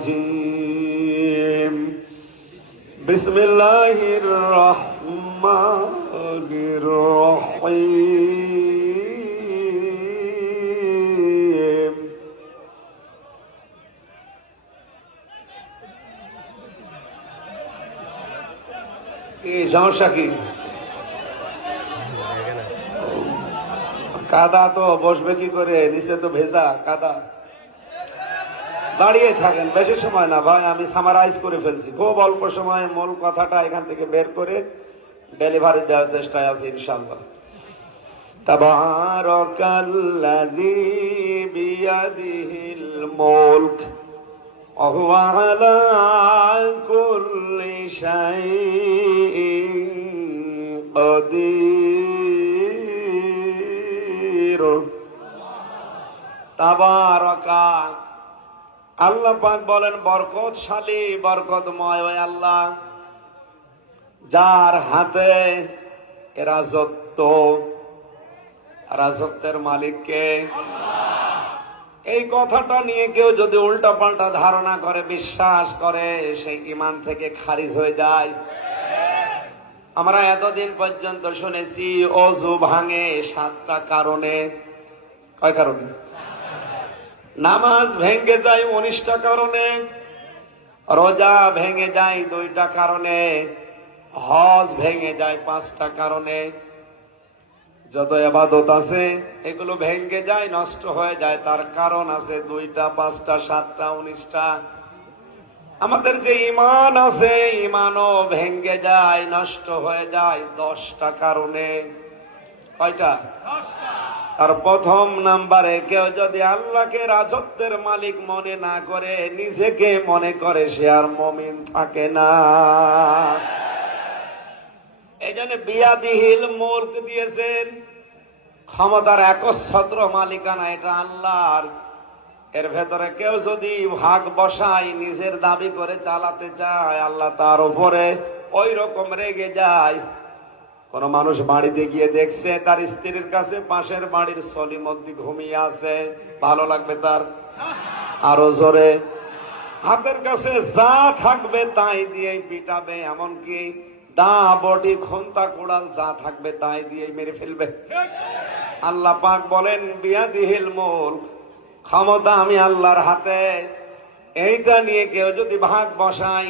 الرجيم بسم الله الرحمن الرحيم কি সমস্যা কি কাদা তো বসবে কি করে নিচে তো ভেজা কাদা দাঁড়িয়ে থাকেন বেশি সময় না ভাই আমি সামারাইজ করে ফেলছি খুব অল্প সময় মূল কথাটা এখান থেকে বের করে ডেলিভারি দেওয়ার চেষ্টায় আছি ইনশাল্লাহ تبارك الذي بيده الملك وهو على كل شيء قدير তাবারকা আল্লাহ পাক বলেন, বরকতশালী, বরকতময় ওই আল্লাহ, যার হাতে রাজত্ব, রাজত্বের মালিককে এই কথাটা নিয়ে কেউ যদি উল্টা পাল্টা ধারণা করে, বিশ্বাস করে সেই ইমান থেকে খারিজ হয়ে যায়। আমরা এতদিন পর্যন্ত শুনেছি, অজু ভাঙে সাতটা কারণে। কয় কারণে? নামাজ ভেঙ্গে যায় উনিশটা কারণে, রোজা ভেঙে যায় দুইটা কারণে, হজ ভেঙে যায় পাঁচটা কারণে। যত এবাদত আছে, এগুলো ভেঙে যায়, নষ্ট হয়ে যায়, তার কারণ আছে দুইটা, পাঁচটা, সাতটা, উনিশটা। আমাদের যে ইমান আছে ইমানও ভেঙে যায়, নষ্ট হয়ে যায় দশটা কারণে। কয়টা? আর প্রথম নাম্বারে কেউ যদি আল্লাহকে রাজত্বের মালিক মনে না করে, নিজেকে মনে করে সে আর মমিন থাকে না। এই জন্য বিয়াদিহিল মুল্ক দিয়েছেন, ক্ষমতার একচ্ছত্র মালিকানা এটা আল্লাহর। এর ভেতরে কেউ যদি ভাগ বসায়, নিজের দাবি করে চালাতে চায়, আল্লাহ তার উপরে ওই রকম রেগে যায়। কোন মানুষ বাড়িতে গিয়ে দেখছে, তার স্ত্রীর কাছে পাশের বাড়ির সলিমদ্দি ঘুমিয়ে আছে। ভালো লাগবে তার? আরও জোরে। হাতের কাছে যা থাকবে তাই দিয়ে পিটাবে, এমনকি দা, বডি, খন্তা, কোড়াল যা থাকবে তাই দিয়ে মেরে ফেলবে। আল্লাহ পাক বলেন, বিয়াদিহিল মুল ক্ষমতা আমি আল্লাহর হাতে। এইটা নিয়ে কেউ যদি ভাগ বসাই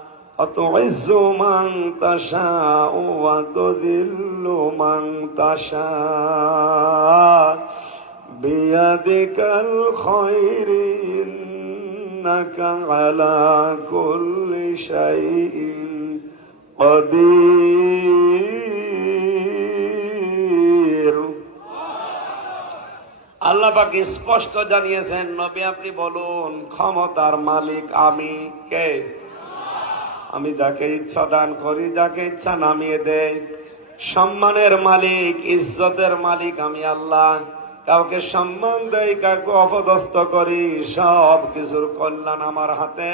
وتعز من تشاء وتذل من تشاء بيدك الخير إنك على كل شيء قدير আল্লাহ পাক স্পষ্ট জানিয়েছেন নবী আপনি বলুন ক্ষমতার মালিক আমি কে আমি যাকে ইচ্ছা দান করি, যাকে ইচ্ছা নামিয়ে দেই। সম্মানের মালিক, ইজ্জতের মালিক আমি আল্লাহ। কাউকে সম্মান দেই, কাউকে অপদস্থ করি, সব কিছুর কল্যাণ আমার হাতে।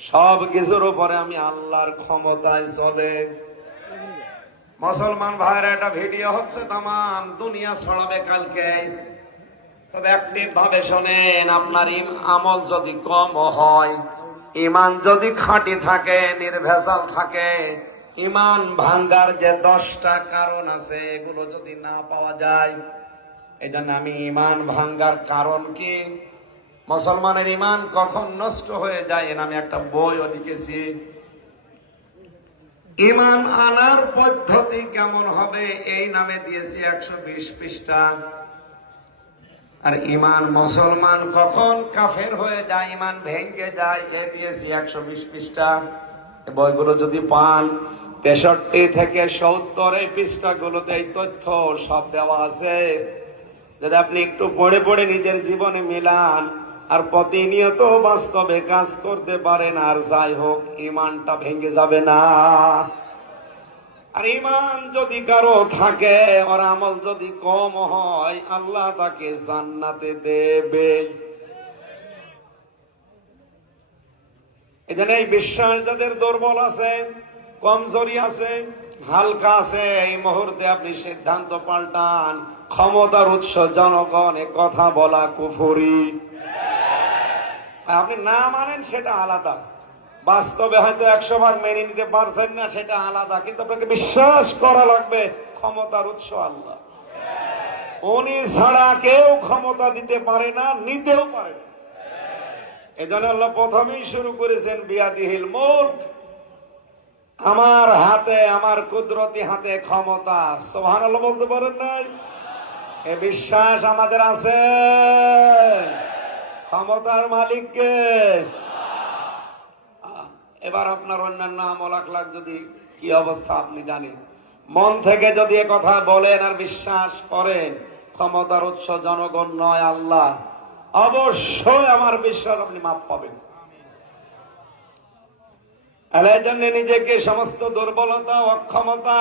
সব কিছুর উপরে আমি আল্লাহর ক্ষমতায় চলে। মুসলমান ভাইয়ের একটা ভিডিও হচ্ছে তাম দুনিয়া ছড়াবে কালকে। তবে একটি ভাবে শোনেন, আপনার আমল যদি কম হয় ইমান যদি খাঁটি থাকে, নির্ভেজাল থাকে, ইমান ভাঙ্গার যে দশটা কারণ আছে, এগুলো যদি না পাওয়া যায়, এই জন্য আমি ইমান ভাঙ্গার কারণ কি? মুসলমানের ইমান কখন নষ্ট হয়ে যায় এর আমি একটা বইও লিখেছি। ইমান আনার পদ্ধতি কেমন হবে, এই নামে দিয়েছি একশো বিশ পৃষ্ঠা। আর ইমান মুসলমান কখন কাফের হয়ে যায়, ইমান ভেঙ্গে যায়, এ দিয়েছি একশো বিশ পৃষ্ঠা। বইগুলো যদি পান, তেষট্টি থেকে সত্তর এই পৃষ্ঠাগুলোতে এই তথ্য সব দেওয়া আছে। যদি আপনি একটু পড়ে পড়ে নিজের জীবনে মিলান, আর প্রতিনিয়ত বাস্তবে কাজ করতে পারেন, আর যাই হোক, ইমানটা ভেঙে যাবে না। আর ইমান যদি কারও থাকে আর আমল যদি কম হয়, আল্লাহ তাকে জান্নাতে দেবে। এখানে এই বিশ্বাস যাদের দুর্বল আছে, কমজোরি আছে, হালকা আছে, এই মুহূর্তে আপনি সিদ্ধান্ত পাল্টান, ক্ষমতার উৎস জনগণ কথা বলা কুফুরি। আপনি না মানেন সেটা আলাদা। বাস্তবে হয়তো একশো বার মেনে নিতে পারছেন না, সেটা আলাদা। কিন্তু আপনাকে বিশ্বাস করা লাগবে, ক্ষমতার উৎস আল্লাহ। উনি ছাড়া কেউ ক্ষমতা দিতে পারে না, নিতেও পারে না। এজন্য আল্লাহ প্রথমেই শুরু করেছেন বিয়াদিহিল মুল্ক। আমার হাতে, আমার কুদরতি হাতে ক্ষমতা। সোহান আল্লাহ বলতে পারেন নাই? এ বিশ্বাস আমাদের আছে। ক্ষমতার মালিককে এবার আপনার অন্যান্য আমল আখলাক যদি কি অবস্থা আপনি জানেন? মন থেকে যদি এ কথা বলেন আর বিশ্বাস করেন, ক্ষমতার উৎস জনগণ নয় আল্লাহ। অবশ্যই আমার বিশ্বাস আপনি মাপ পাবেন। নিজেকে সমস্ত দুর্বলতা, অক্ষমতা,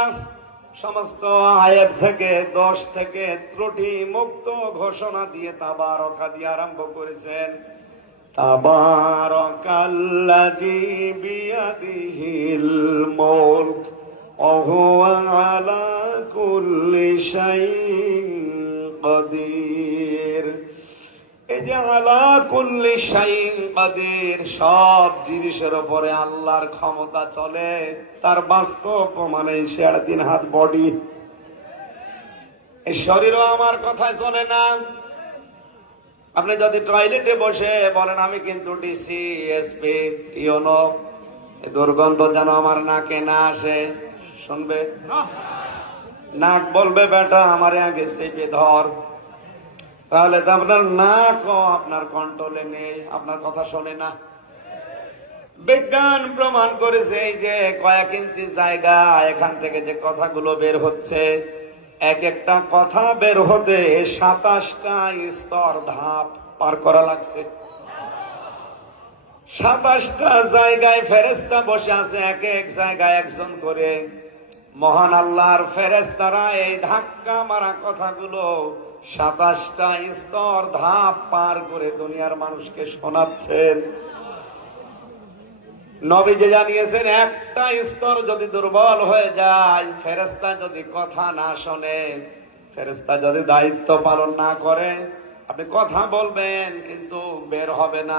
সমস্ত আয়ের থেকে, দোষ থেকে ত্রুটি মুক্ত ঘোষণা দিয়ে তাবারকা দিয়ে আরম্ভ করেছেন। কুল্লি শাইইন কাদির। এই যে আলা কুল্লি শাইইন কাদির, সব জিনিসের উপরে আল্লাহর ক্ষমতা চলে, তার বাস্তব প্রমাণে সাড়ে তিন হাত বডি। এই শরীরও আমার কথায় চলে না। আপনি যদি টয়লেটে বসে বলেন, আমি কিন্তু ডিসি এসপি এই দুর্গন্ধ যেন আমার নাকে না আসে। শুনবে? নাক বলবে, বেটা, আমার আগে চেপে ধর। তাহলে তো আপনার নাক আপনার কন্ট্রোলে নেই, আপনার কথা শোনে না। বিজ্ঞান প্রমাণ করেছে এই যে কয়েক ইঞ্চি জায়গা, এখান থেকে যে কথাগুলো বের হচ্ছে এক একটা কথা বের হতে সাতাশটা স্তর ধাপ পার করা লাগছে। সাতাশটা জায়গায় ফেরেস্তা বসে আছে, এক এক জায়গায় একজন করে। মহান আল্লাহর ফেরেস্তারা এই ধাক্কা মারা কথাগুলো সাতাশটা স্তর ধাপ পার করে দুনিয়ার মানুষকে শোনাচ্ছেন। নবী যে জানিয়েছেন, একটা স্তর যদি দুর্বল হয়ে যায় ফেরেস্তা যদি কথা না শোনে ফেরেস্তা যদি দায়িত্ব পালন না করে, আপনি কথা বলবেন, কিন্তু বের হবে না।